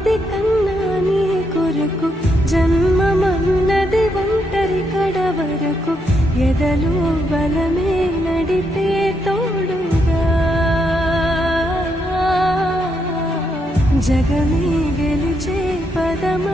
ఇది కన్నా నీ కొరకు జన్మమన్నది ఒంటరి కడ వరకు ఎదలో బలమే నడిపే తోడుగా జగమే గెలిచే పదమ